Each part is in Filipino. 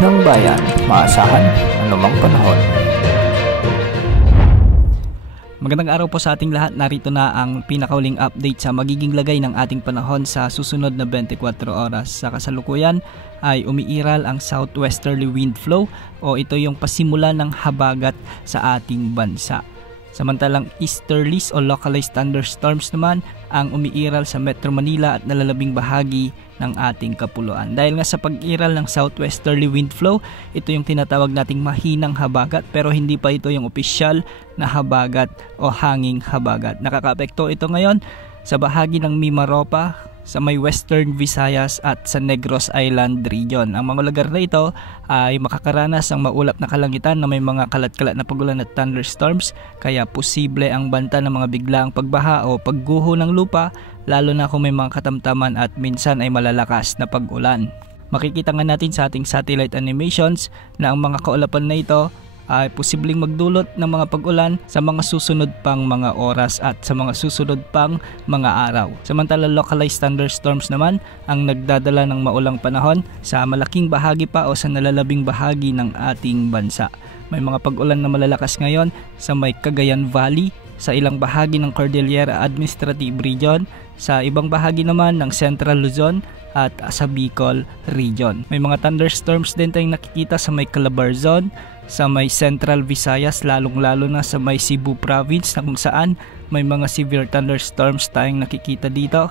ng bayan, maasahan anumang panahon. Magandang araw po sa ating lahat. Narito na ang pinakauling update sa magiging lagay ng ating panahon sa susunod na 24 oras. Sa kasalukuyan ay umiiral ang southwesterly wind flow o ito yung pasimula ng habagat sa ating bansa. Samantalang easterlies o localized thunderstorms naman ang umiiral sa Metro Manila at nalalabing bahagi ng ating kapuluan. Dahil nga sa pag-iral ng southwesterly wind flow, ito yung tinatawag nating mahinang habagat pero hindi pa ito yung opisyal na habagat o hanging habagat. Nakakaapekto ito ngayon sa bahagi ng Mimaropa, sa may Western Visayas at sa Negros Island region. Ang mga lugar na ito ay makakaranas ng maulap na kalangitan na may mga kalat-kalat na pagulan at thunderstorms, kaya posible ang banta ng mga biglaang pagbaha o pagguho ng lupa, lalo na kung may mga katamtaman at minsan ay malalakas na pag-ulan. Makikita nga natin sa ating satellite animations na ang mga kaulapan na ito ay posibleng magdulot ng mga pag-ulan sa mga susunod pang mga oras at sa mga susunod pang mga araw. Samantala localized thunderstorms naman ang nagdadala ng maulang panahon sa malaking bahagi pa o sa nalalabing bahagi ng ating bansa. May mga pag-ulan na malalakas ngayon sa may Cagayan Valley, sa ilang bahagi ng Cordillera Administrative Region, sa ibang bahagi naman ng Central Luzon at sa Bicol Region. May mga thunderstorms din tayong nakikita sa may Calabarzon, sa may Central Visayas, lalong-lalo na sa may Cebu Province na kung saan may mga severe thunderstorms tayong nakikita dito.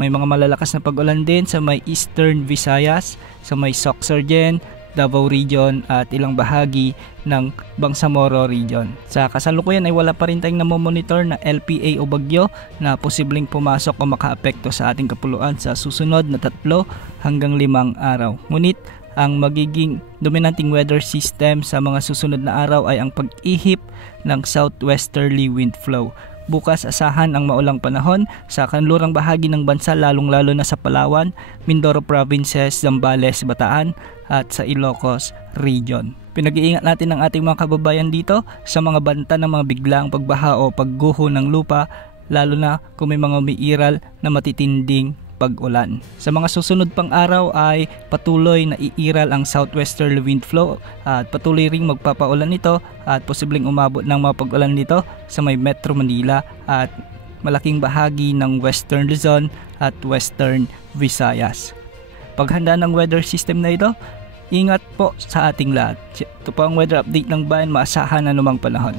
May mga malalakas na pag-ulan din sa may Eastern Visayas, sa may Sorsogon, Davao Region at ilang bahagi ng Bangsamoro Region. Sa kasalukuyan ay wala pa rin tayong namomonitor na LPA o bagyo na posibleng pumasok o makaapekto sa ating kapuluan sa susunod na 3 hanggang 5 araw. Ngunit ang magiging dominanting weather system sa mga susunod na araw ay ang pag-ihip ng southwesterly wind flow. Bukas asahan ang maulang panahon sa kanlurang bahagi ng bansa, lalong-lalo na sa Palawan, Mindoro Provinces, Zambales, Bataan at sa Ilocos Region. Pinag-iingat natin ang ating mga kababayan dito sa mga banta ng mga biglaang pagbaha o pagguho ng lupa, lalo na kung may mga umiiral na matitinding pag-ulan. Sa mga susunod pang araw ay patuloy na iiral ang southwesterly wind flow at patuloy ring magpapaulan ito at posibleng umabot ng mga pag-ulan nito sa may Metro Manila at malaking bahagi ng Western Luzon at Western Visayas. Paghanda ng weather system na ito, ingat po sa ating lahat. Ito po ang weather update ng bayan, maasahan na anumang panahon.